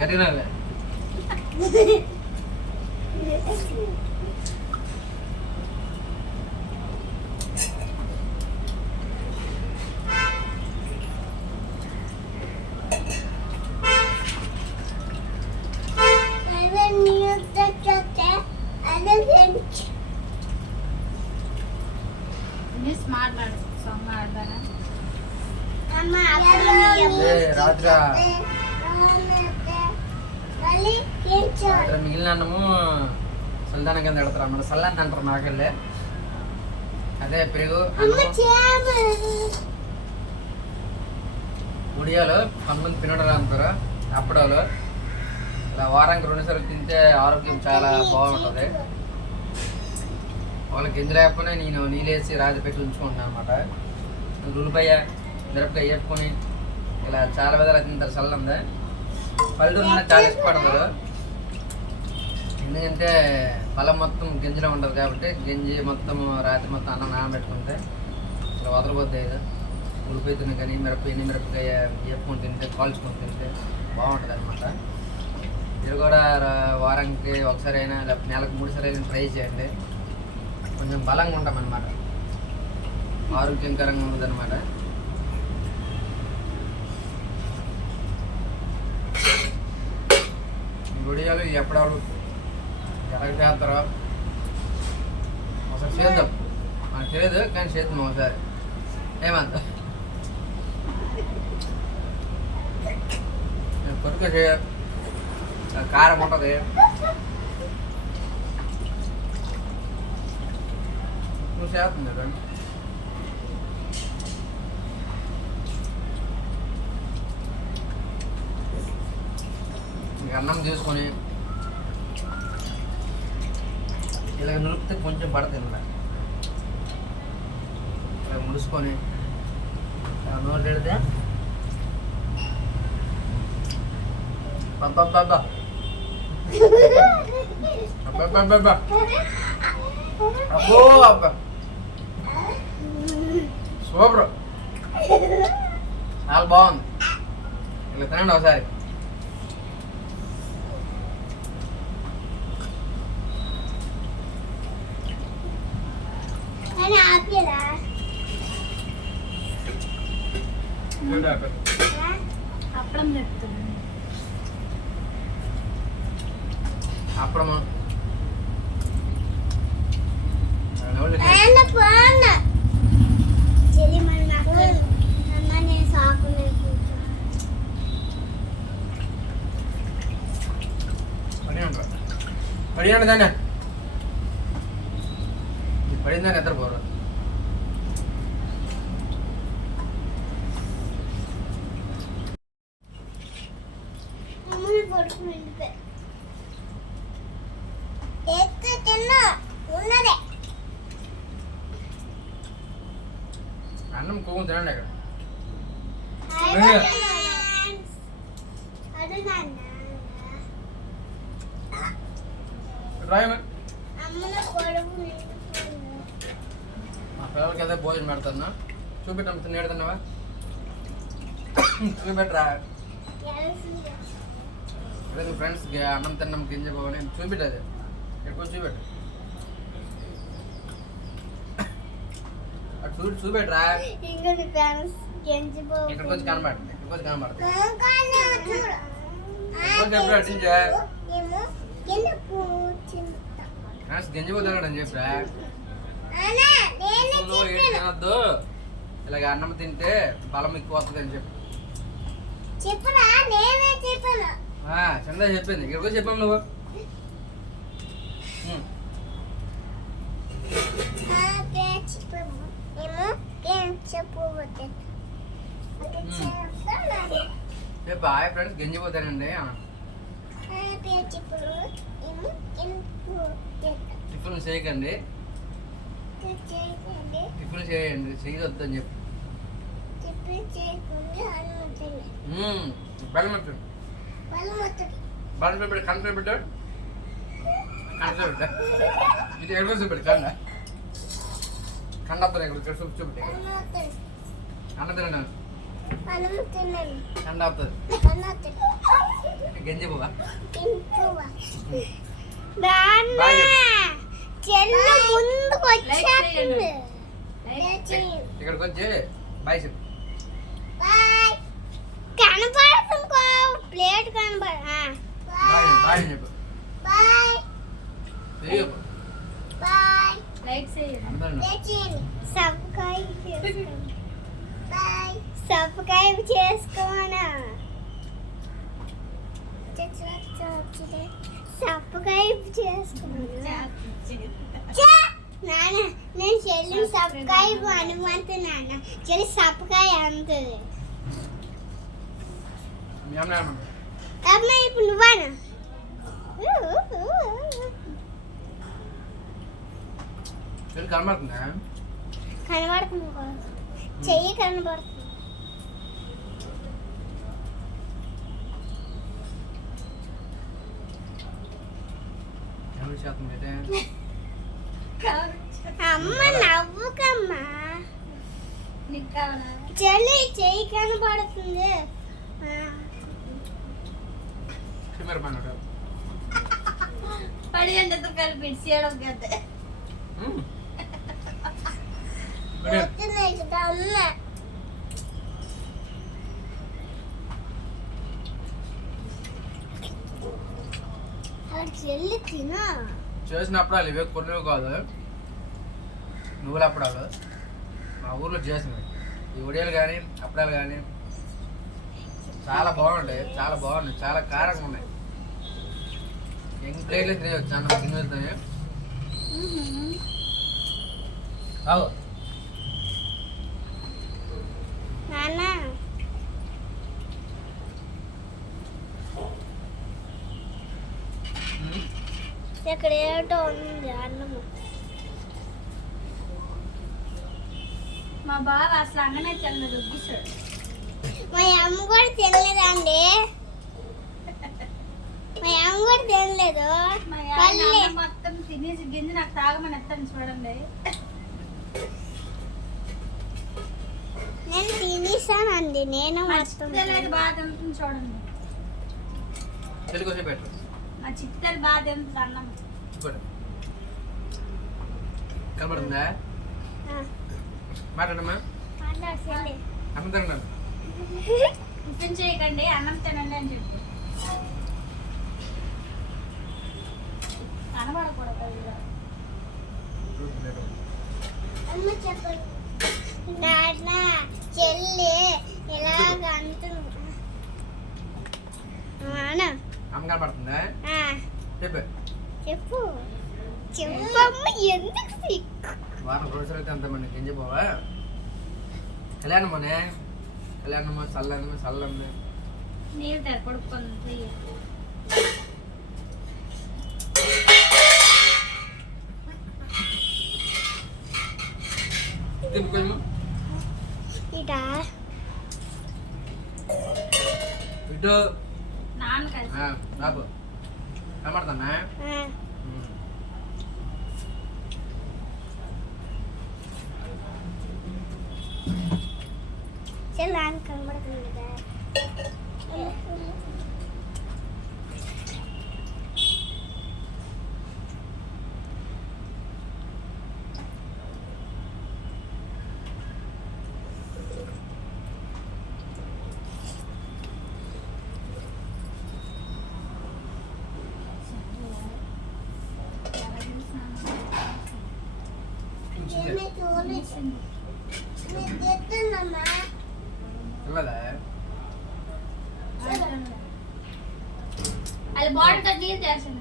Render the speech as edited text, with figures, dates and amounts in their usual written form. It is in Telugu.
కరీనావే రాత్రి మిగిలిన అన్నము సల్దాన కింద పెడతారు అన్నమాట. సల్లాన్ని అంటారు నాకెళ్ళే. అదే పెరుగు ఉడియాలు కొంతమంది పినడలు అంటారు, అప్పడాలు. ఇలా వారానికి 2 సార్లు తింటే ఆరోగ్యం చాలా బాగుంటుంది. వాళ్ళకి గింజలు వేపుకొని నేను నీళ్ళేసి రాజు పెట్టి ఉంచుకుంటున్నాను అనమాట. ఉల్లిపాయ మిరపకాయ వేపుకొని ఇలా చాలా విధాలు తింటారు. చల్లంది పల్లెటూరు చాలా ఇష్టపడతారు, ఎందుకంటే పొలం మొత్తం గింజలు ఉండదు కాబట్టి. గింజి మొత్తం రాత్రి మొత్తం అన్నం నానబెట్టుకుంటే ఇలా వదలబోద్ది. ఉల్లిపాయ తిని కానీ మిరపకాయ వేపుకొని తింటే, కాల్చుకొని తింటే బాగుంటుంది అనమాట. ఇది కూడా వారానికి ఒకసారి అయినా లేకపోతే నెలకు 3 సార్లు అయినా ట్రై చేయండి. కొంచెం బలంగా ఉంటామన్నమాట, ఆరోగ్యకరంగా ఉంటుంది అనమాట. గుడియాలు ఎప్పుడప్పుడు ఎలాగ చేస్తారో ఒకసారి చేద్దాం. మనకు తెలియదు కానీ చేద్దాం ఒకసారి. ఏమంత కొడుకు కారం ఉంటుంది, నువ్వు చేస్తుంది కదా. అన్నం తీసుకొని ఇలా నులిపితే కొంచెం పడుతుంది, ఇలా ముడుచుకొని నోరు పెడితే అబ్బా అబ్బో అబ్బా సూపర్, చాలా బాగుంది. ఇలా తినండి ఒకసారి. అప్పుడమ్మా పడియండి దాన్ని, పడిందని నిద్రపోరు. అన్నం కోపం తినండి అక్కడ. మా పిల్లలకి అదే భోజనం పెడతాను. చూపెట్టమ్మ నేడుతున్నావా, చూపెట్టరా. ఫ్రెండ్స్ అన్నం తిన్నాం గింజ పోవని చూపెట్టది, ఎక్కువ చూపెట్టు. అటు చూపెట్టరా, ఇక్కడికి వచ్చి కనబడుతుంది, ఇక్కడికి వచ్చి కనబడుతుంది. గింజ పోతాడని చెప్పరా. తినద్దు, ఇలాగ అన్నం తింటే బలం ఎక్కువ వస్తుంది అని చెప్పి చందా చెప్పింది. ఇక్కడికి చెప్పాము నువ్వు. బాయ్ ఫ్రెండ్స్, గెంజిపోతానండి. టిఫిన్ చేయకండి, టిఫిన్ చేయండి, చేయొద్దని చెప్పి. బెల్లం పెట్టండి, బెల్లం పెట్టి కంట్లో పెట్టాడు, కంట్లో పెట్టా. ఇది ఎక్కడ చూపెట్టి కండ కండప్పుడు ఇక్కడ చూపెట్టి కండ తినండి, కండ అవుతుంది. గంజి పోవా ఇక్కడికి వచ్చి బాయ్ చెప్పు. ప్లేట్ కనబడ బాయ్ చెప్పు. సబ్స్క్రైబ్ చేసుకోనా, సబ్స్క్రైబ్ చేసుకోనా నాన్న. నేను చెల్లి సబ్స్క్రైబ్ అనుమంత నాన్న, చెల్లి సబ్స్క్రైబ్ అంతది. అమ్మా ఇప్పుడు నువ్వానా? కనబడుతుందా? కనబడుతుంది, చెయ్యి కనబడుతుంది. అమ్మ నవ్వుకమ్మా, చెల్లి చెయ్యి కనబడుతుంది. పడి గంటతో కలిపి చేయడం కదా. చెల్లి తినా చేసిన అప్పుడాలు ఇవే, కొన్ని కాదు నువ్వుల అప్పుడాలు మా ఊర్లో చేసినవి. ఈ ఉడియాలు కానీ అప్పుడాలు కానీ చాలా బాగుంటాయి, చాలా బాగున్నాయి, చాలా కారంగా ఉన్నాయి. ఎంగ్ ప్లేట్లు తినేయచ్చు అన్నం తినేస్తాయి. నాన్న ఇక్కడ ఏటో ఉంది అన్నము. మా బావ అసలు అన్నమే తిన్నది ఉగ్గిస్తాడు. మా అమ్మ కూడా తినలేదండి, మా అమ్మ కూడా తినలేదు. మొత్తం తినేసి గింజి నాకు తాగమని ఎత్తాను చూడండి. నేను తినేసానండి, నేను మొత్తం బాగా తింటుంది చూడండి. మా చిత్తలు బాగా తింటుంది అన్నం. కనబడుతుందా? మాట్లాడమ్మా. అన్నం తిన్నాను. టిఫిన్ చేయకండి, అన్నం తినండి అని చెప్పు. కనబడకూడదు. నాన్న చెల్లి ఇలాగ అంటుంది. అమ్మ కనబడుతుందా? చెప్పు చెప్పు చెప్పమ్మ. ఎందుకు సిక్కు? వారం రోజులు అయితే అంతమంది గింజిపోవా. కళ్యాణమనే కళ్యాణమో చల్లనమో చల్లమ్మే నీళ్ళు తెరపడుకుంది. ఇటా ఇటు నాన్న కలిసి బాబు కనబడతానా? చెల్లి కనబడుతుంది కదా. అది బాటిల్ నీళ్ళు చేస్తాను.